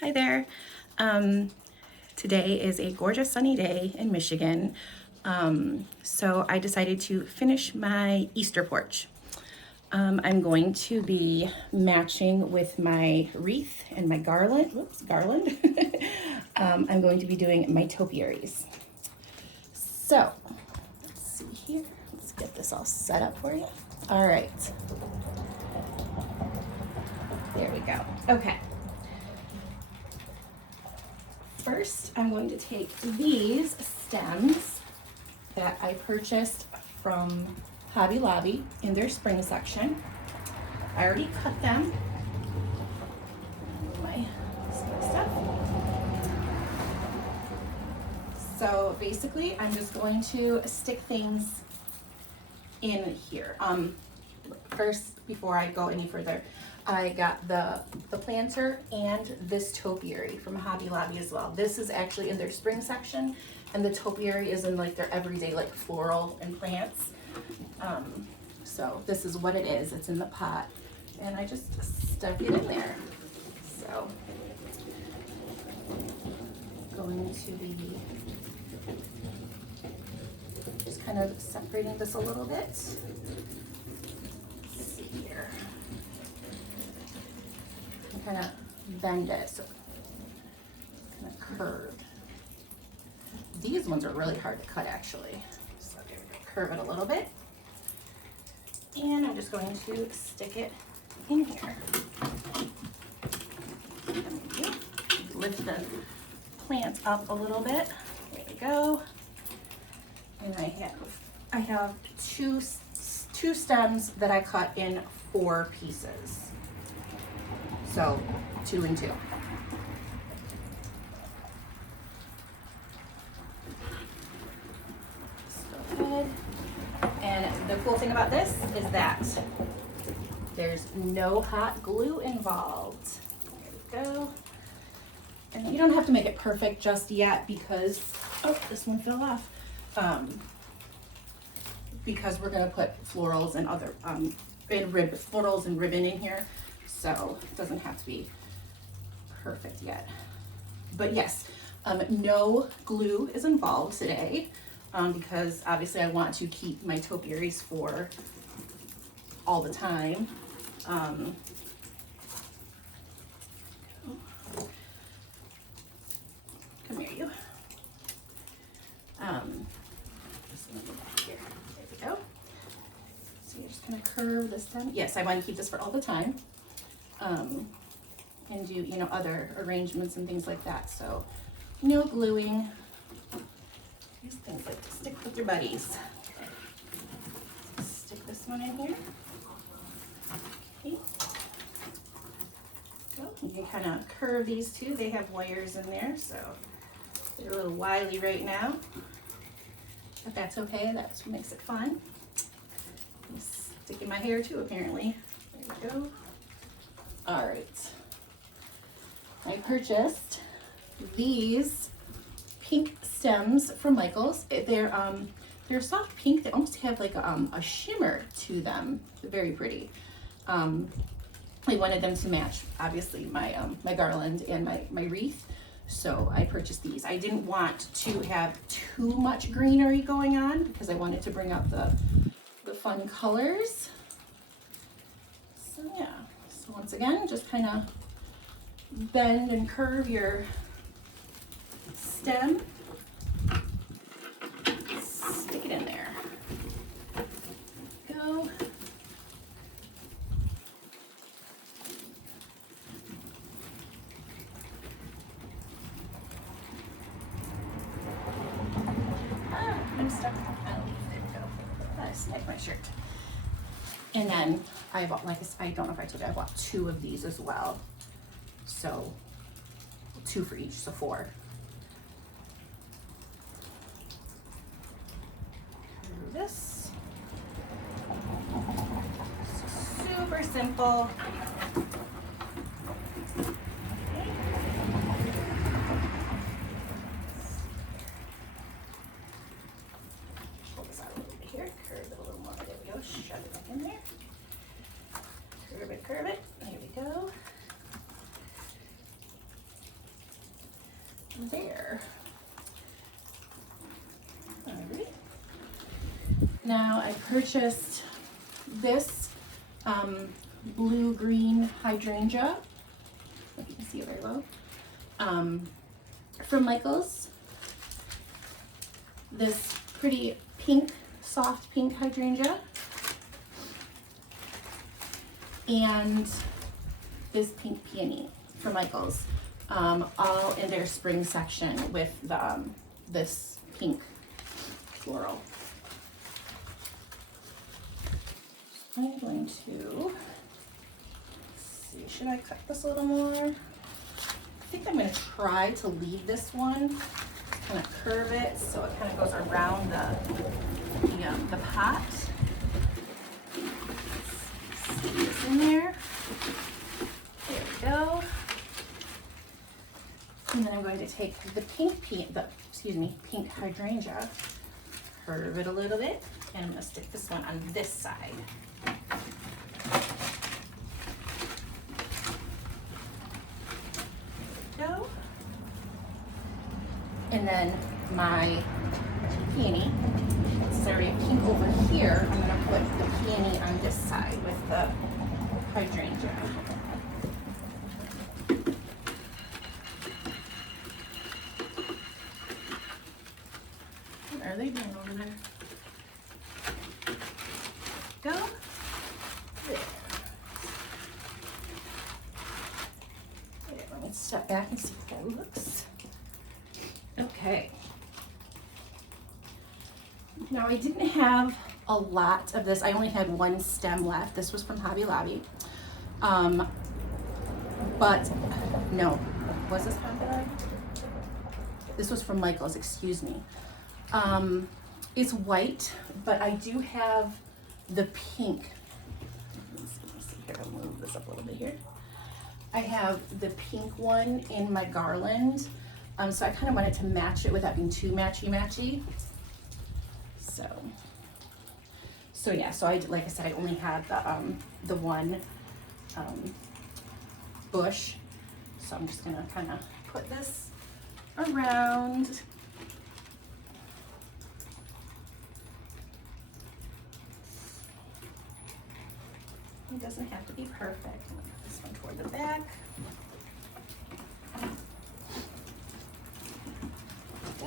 Hi there. Today is a gorgeous sunny day in Michigan. So I decided to finish my Easter porch. I'm going to be matching with my wreath and my garland. I'm going to be doing my topiaries. So let's see here. Let's get this all set up for you. All right. There we go. Okay. First, I'm going to take these stems that I purchased from Hobby Lobby in their spring section. I already cut them. My stuff. So basically, I'm just going to stick things in here. First, before I go any further, I got the planter and this topiary from Hobby Lobby as well. This is actually in their spring section, and the topiary is in like their everyday like floral and plants. So this is what it is. It's in the pot, and I just stuck it in there. So going to be just kind of separating this a little bit. Let's see here. Kind of bend it so it's kind of curved. These ones are really hard to cut actually. So there we go. Curve it a little bit. And I'm just going to stick it in here. Lift the plant up a little bit. There we go. And I have two stems that I cut in 4 pieces. So 2 and 2. So good. And the cool thing about this is that there's no hot glue involved. There we go. And you don't have to make it perfect just yet because, oh, this one fell off. Because we're gonna put florals and other florals and ribbon in here. So it doesn't have to be perfect yet. But yes, no glue is involved today because obviously I want to keep my topiaries for all the time. Come here, you. Just gonna go back here. There we go. So you're just gonna curve this down. Yes, I want to keep this for all the time. And do, you know, other arrangements and things like that. So no gluing. These things like to stick with your buddies. Okay. Stick this one in here. Okay. So you can kind of curve these two. They have wires in there, so they're a little wily right now. But that's okay. That's what makes it fun. Stick in my hair too, apparently. There we go. All right, I purchased these pink stems from Michael's. They're soft pink. They almost have like a shimmer to them. They're very pretty. I wanted them to match, obviously, my my garland and my wreath. So I purchased these. I didn't want to have too much greenery going on because I wanted to bring out the fun colors. So yeah. So once again, just kind of bend and curve your stem. Stick it in there. Go. I'm stuck. There we go. I sniped my shirt. And then I bought, like I don't know if I told you, I bought 2 of these as well. So 2 for each, so 4. This. Super simple. Pull this out a little bit here, curve it a little more. There we go, shove it back in there. Curve it, there we go. there. All right. Now I purchased this blue-green hydrangea, if you can see it very well, from Michael's. This pretty pink, soft pink hydrangea, and this pink peony from Michael's, all in their spring section with the, this pink floral. I'm going to see, should I cut this a little more? I think I'm going to try to leave this one, kind of curve it so it kind of goes around the pot. See what's in there. There we go. And then I'm going to take the pink hydrangea, curve it a little bit, and I'm going to stick this one on this side. Go. And then my peony, it's already pink over here, I'm going to put the peony on this side with the hydrangea. What are they doing over there? Go. There. Okay, let me step back and see how that looks. Okay. Now I didn't have a lot of this. I only had one stem left. This was from Hobby Lobby. But no, was this Hobby Lobby? This was from Michael's, excuse me. It's white, but I do have the pink. Let's see here, I'll move this up a little bit here. I have the pink one in my garland. So I kind of wanted to match it without being too matchy-matchy. So yeah, so like I said, I only had the one bush. So I'm just gonna kind of put this around. It doesn't have to be perfect. I'm gonna put this one toward the back. Go.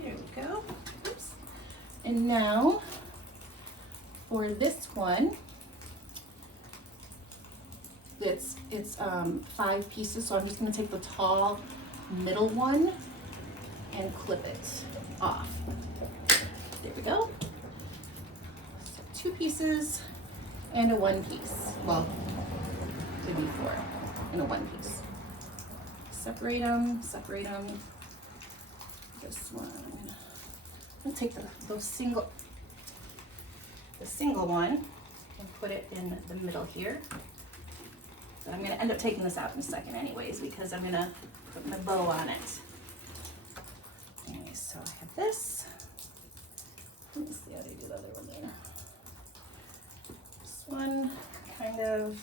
There we go. Oops. And now for this one, it's 5 pieces, so I'm just going to take the tall middle one and clip it off. There we go. So 2 pieces and a 1 piece. Well, could be 4 and a 1 piece. Separate them. This one, I'm going to take the single one and put it in the middle here. But I'm going to end up taking this out in a second anyways, because I'm going to put my bow on it. Okay, so I have this. Let me see how to do the other one there. This one, kind of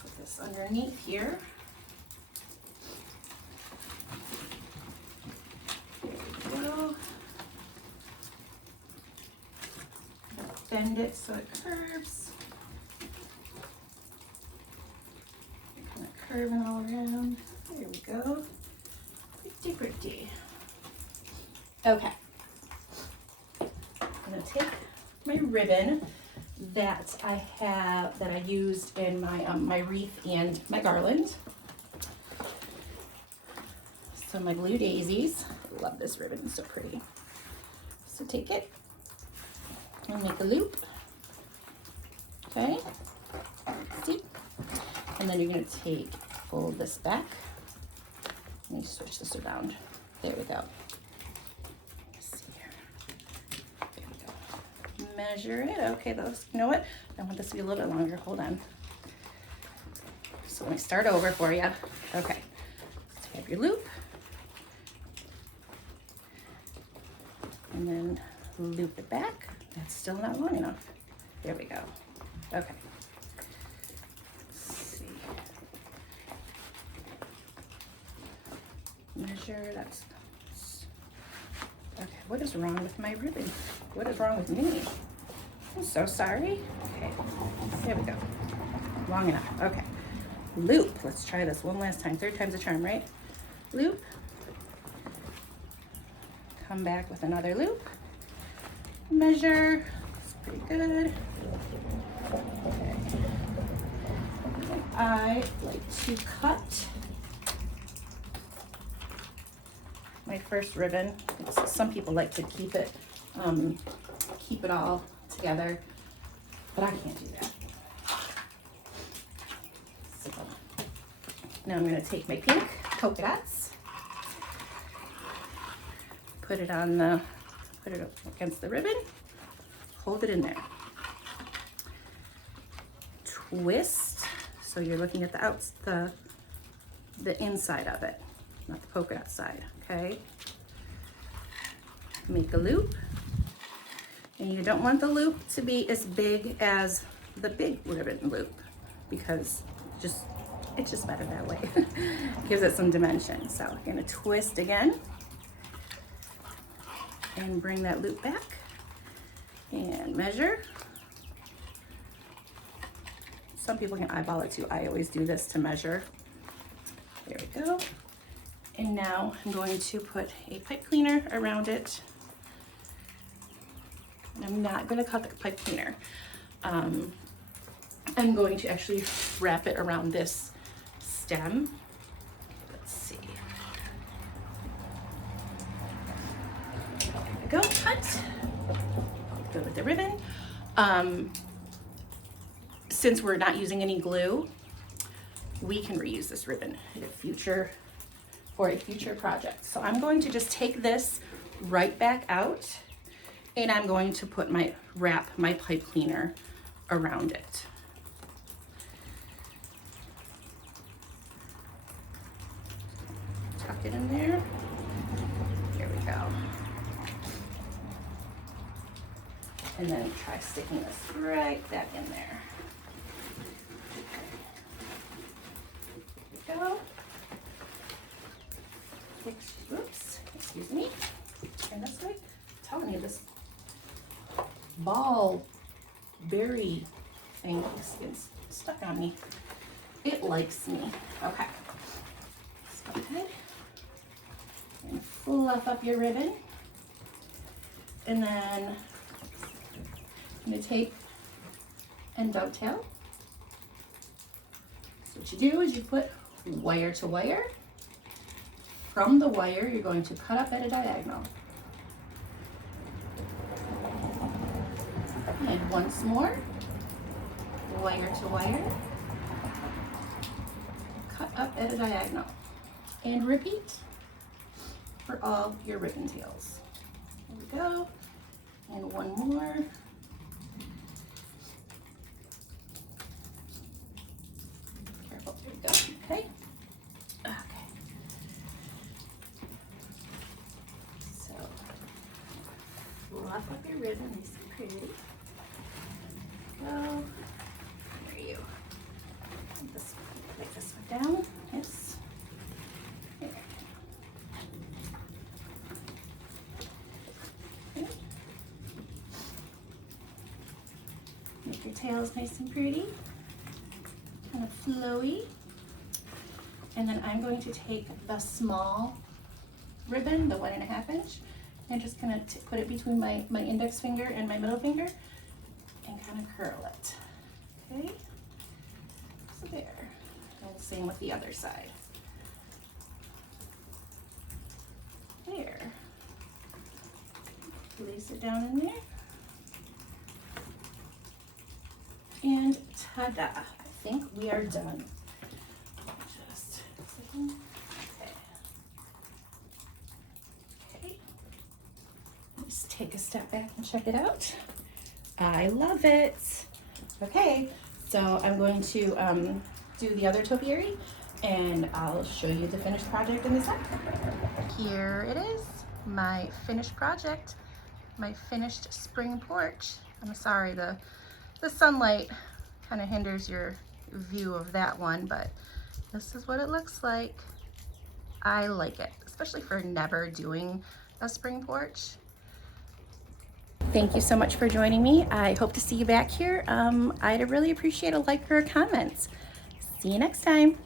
put this underneath here. There we go. Bend it so it curves. Curving all around. There we go. Pretty. Okay. I'm gonna take my ribbon that I used in my my wreath and my garland. So my blue daisies. Love this ribbon, it's so pretty. So take it and make a loop. Okay. See? And then you're going to fold this back. Let me switch this around. There we go. Let's see here. There we go. Measure it. Okay, those. You know what? I want this to be a little bit longer. Hold on. So let me start over for you. Okay. So you have your loop. And then loop it back. That's still not long enough. There we go. Okay. Let's see. Measure, that's, okay, what is wrong with my ribbon? What is wrong with me? I'm so sorry. Okay, there we go. Long enough, okay. Loop, let's try this one last time. Third time's a charm, right? Loop. Come back with another loop. Measure, it's pretty good. Okay. I like to cut my first ribbon. Some people like to keep it all together, but I can't do that. So now I'm going to take my pink polka dots, put it against the ribbon, hold it in there, twist. So you're looking at the inside of it, not the polka dot side. Okay, make a loop, and you don't want the loop to be as big as the big ribbon loop because it's just better that way. Gives it some dimension. So you're gonna twist again and bring that loop back and measure. Some people can eyeball it too. I always do this to measure. There we go. And now I'm going to put a pipe cleaner around it. And I'm not going to cut the pipe cleaner. I'm going to actually wrap it around this stem. Let's see. There we go, cut. Go with the ribbon. Since we're not using any glue, we can reuse this ribbon for a future project. So I'm going to just take this right back out, and I'm going to wrap my pipe cleaner around it. Tuck it in there. There we go. And then try sticking this right back in there. There we go. Oops, excuse me. Turn this way. I'm telling you, this ball berry thing is stuck on me. It likes me. Okay. Let's go ahead and fluff up your ribbon. And then I'm going to take and dovetail. So what you do is you put wire to wire. From the wire, you're going to cut up at a diagonal. And once more, wire to wire, cut up at a diagonal. And repeat for all your ribbon tails. There we go. And one more. Careful, there we go, okay? Okay. So, fluff up your ribbon, nice and pretty. Go. There you. Lay this one down. Yes. There. Okay. Make your tails nice and pretty, kind of flowy. And then I'm going to take the small ribbon, the 1.5 inch, and just kind of put it between my index finger and my middle finger and kind of curl it. Okay, so there. And same with the other side. There. Place it down in there. And ta-da, I think we are done. Just a second. Okay. Let's take a step back and check it out. I love it. Okay, so I'm going to do the other topiary, and I'll show you the finished project in a sec. Here it is, my finished project. my finished spring porch. I'm sorry, the sunlight kind of hinders your view of that one, but this is what it looks like. I like it, especially for never doing a spring porch. Thank you so much for joining me. I hope to see you back here. I'd really appreciate a like or a comment. See you next time.